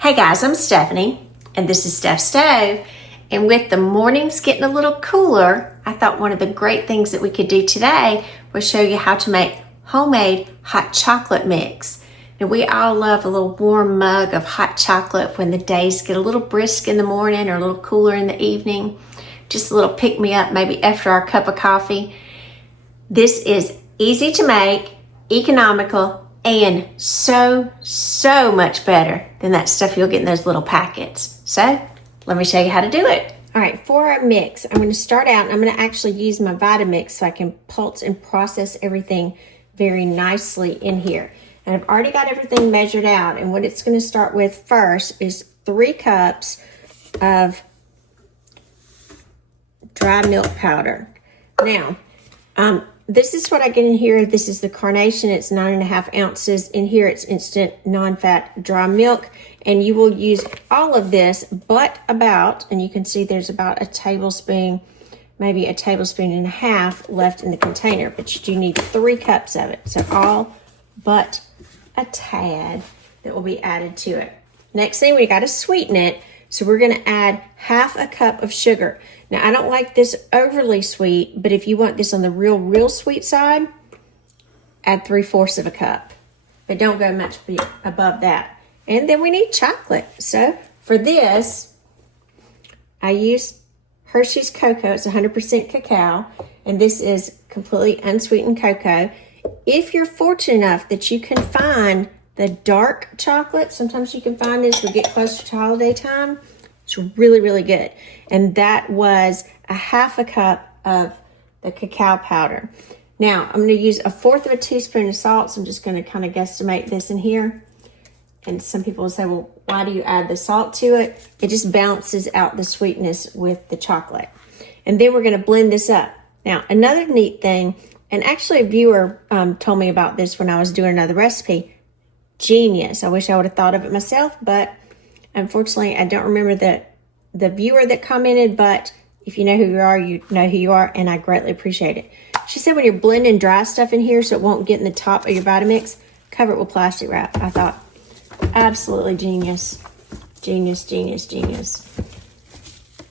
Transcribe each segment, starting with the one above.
Hey guys, I'm Stephanie, and this is Steph Stove. And with the mornings getting a little cooler, I thought one of the great things that we could do today was show you how to make homemade hot chocolate mix. Now, we all love a little warm mug of hot chocolate when the days get a little brisk in the morning or a little cooler in the evening. Just a little pick-me-up maybe after our cup of coffee. This is easy to make, economical, and so much better than that stuff you'll get in those little packets. So let me show you how to do it. All right, for our mix, I'm going to start out and I'm going to actually use my Vitamix so I can pulse and process everything very nicely in here. And I've already got everything measured out, and what it's going to start with first is 3 cups of dry milk powder. Now, this is what I get in here. This is the Carnation. It's 9.5 ounces. In here, it's instant non-fat dry milk. And you will use all of this, but about, and you can see there's about a tablespoon, maybe a tablespoon and a half left in the container. But you do need 3 cups of it. So all but a tad that will be added to it. Next thing, we got to sweeten it. So we're going to add 1/2 cup of sugar. Now, I don't like this overly sweet, but if you want this on the real sweet side, add 3/4 cup. But don't go much above that. And then we need chocolate. So for this, I use Hershey's cocoa. It's 100% cacao. And this is completely unsweetened cocoa. If you're fortunate enough that you can find the dark chocolate, sometimes you can find this, we get closer to holiday time. It's really good. And that was 1/2 cup of the cacao powder. Now, I'm going to use 1/4 teaspoon of salt. So I'm just going to kind of guesstimate this in here. And some people will say, well, why do you add the salt to it? It just balances out the sweetness with the chocolate. And then we're going to blend this up. Now, another neat thing, and actually a viewer told me about this when I was doing another recipe. Genius. I wish I would have thought of it myself, but unfortunately, I don't remember the viewer that commented, but if you know who you are, and I greatly appreciate it. She said when you're blending dry stuff in here so it won't get in the top of your Vitamix, cover it with plastic wrap. I thought, absolutely genius. Genius.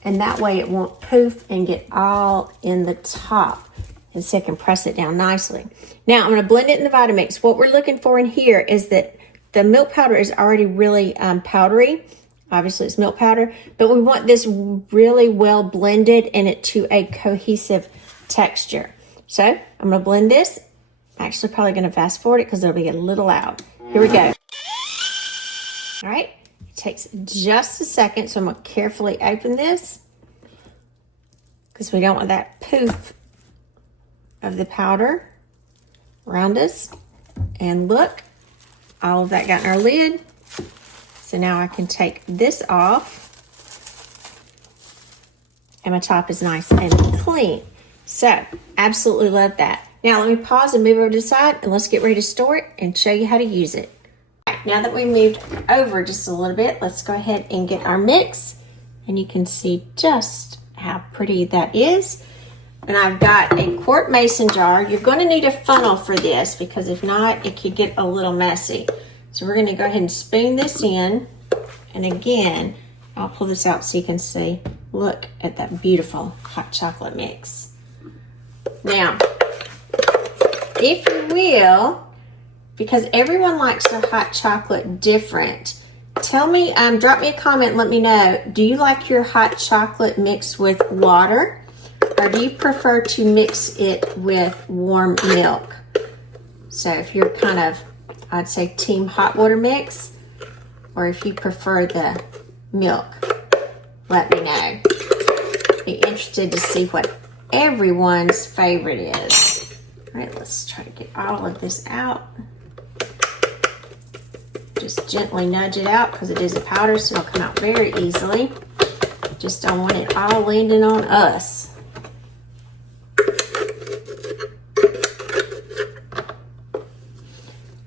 And that way it won't poof and get all in the top, and so I can press it down nicely. Now, I'm going to blend it in the Vitamix. What we're looking for in here is that the milk powder is already really powdery. Obviously, it's milk powder, but we want this really well blended and it to a cohesive texture. So I'm going to blend this. I'm actually probably going to fast forward it because it'll be a little loud. Here we go. All right. It takes just a second, so I'm going to carefully open this because we don't want that poof of the powder around us. And look, all of that got in our lid. So now I can take this off. And my top is nice and clean. So, absolutely love that. Now, let me pause and move over to the side, and let's get ready to store it and show you how to use it. All right, now that we moved over just a little bit, let's go ahead and get our mix. And you can see just how pretty that is. And I've got a quart mason jar. You're going to need a funnel for this because if not, it could get a little messy. So we're going to go ahead and spoon this in. And again, I'll pull this out so you can see. Look at that beautiful hot chocolate mix. Now, if you will, because everyone likes their hot chocolate different, tell me, drop me a comment and let me know, do you like your hot chocolate mixed with water? Or do you prefer to mix it with warm milk? So if you're kind of, I'd say team hot water mix, or if you prefer the milk, let me know. Be interested to see what everyone's favorite is. All right, let's try to get all of this out. Just gently nudge it out because it is a powder, so it'll come out very easily. Just don't want it all landing on us.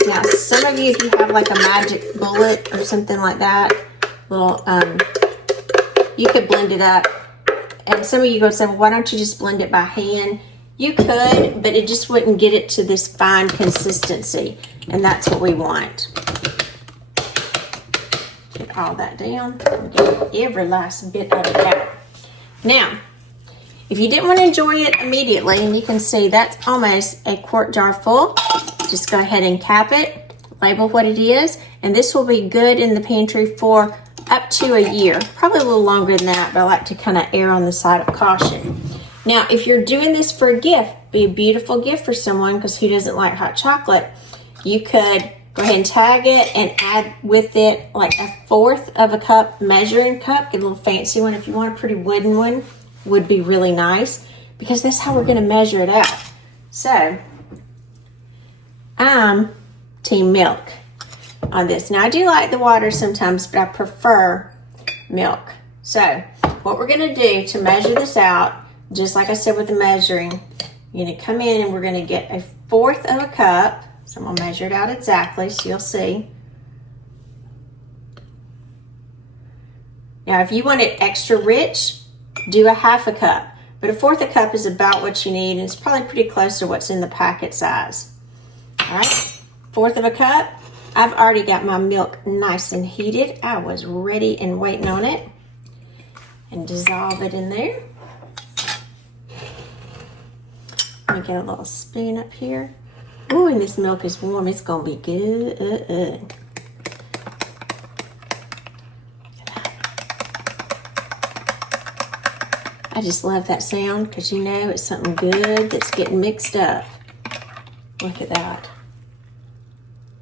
Now, some of you, if you have like a magic bullet or something like that, you could blend it up. And some of you go say, well, why don't you just blend it by hand? You could, but it just wouldn't get it to this fine consistency. And that's what we want. get all that down. Get every last bit of it out. Now, if you didn't want to enjoy it immediately, and you can see that's almost a quart jar full, just go ahead and cap it, label what it is, and this will be good in the pantry for up to a year. Probably a little longer than that, but I like to kind of err on the side of caution. Now, if you're doing this for a gift, be a beautiful gift for someone, because who doesn't like hot chocolate? You could go ahead and tag it and add with it like 1/4 of a cup measuring cup. Get a little fancy one. If you want a pretty wooden one, would be really nice, because that's how we're going to measure it out. So I'm team milk on this. Now I do like the water sometimes, but I prefer milk. So what we're going to do to measure this out, just like I said with the measuring, you're going to come in and we're going to get 1/4 of a cup. So I'm going to measure it out exactly so you'll see. Now if you want it extra rich, do 1/2 cup, but 1/4 cup is about what you need, and it's probably pretty close to what's in the packet size. All right, 1/4 cup. I've already got my milk nice and heated. I was ready and waiting on it. And dissolve it in there. Let me get a little spoon up here. Ooh, and this milk is warm. It's gonna be good. I just love that sound, because you know it's something good that's getting mixed up. Look at that.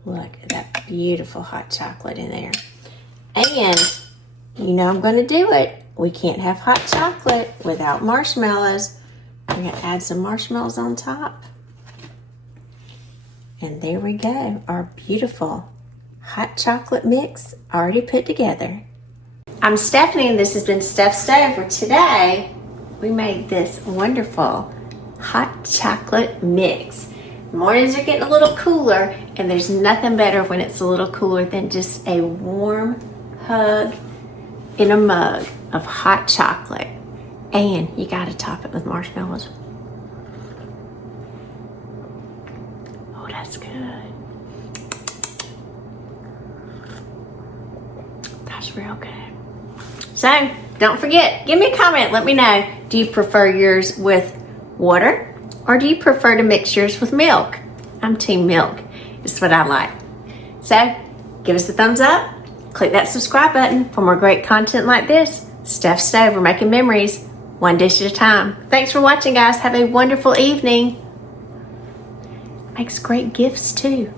Look at that beautiful hot chocolate in there. And you know I'm going to do it. We can't have hot chocolate without marshmallows. I'm going to add some marshmallows on top. And there we go. Our beautiful hot chocolate mix already put together. I'm Stephanie, and this has been Steph Stove, where today we made this wonderful hot chocolate mix. Mornings are getting a little cooler, and there's nothing better when it's a little cooler than just a warm hug in a mug of hot chocolate. And you gotta top it with marshmallows. Oh, that's good. That's real good. So, don't forget, give me a comment. Let me know. Do you prefer yours with water, or do you prefer to mix yours with milk? I'm team milk. It's what I like. So, give us a thumbs up. Click that subscribe button for more great content like this. Steph Stove, we're making memories, one dish at a time. Thanks for watching, guys. Have a wonderful evening. Makes great gifts, too.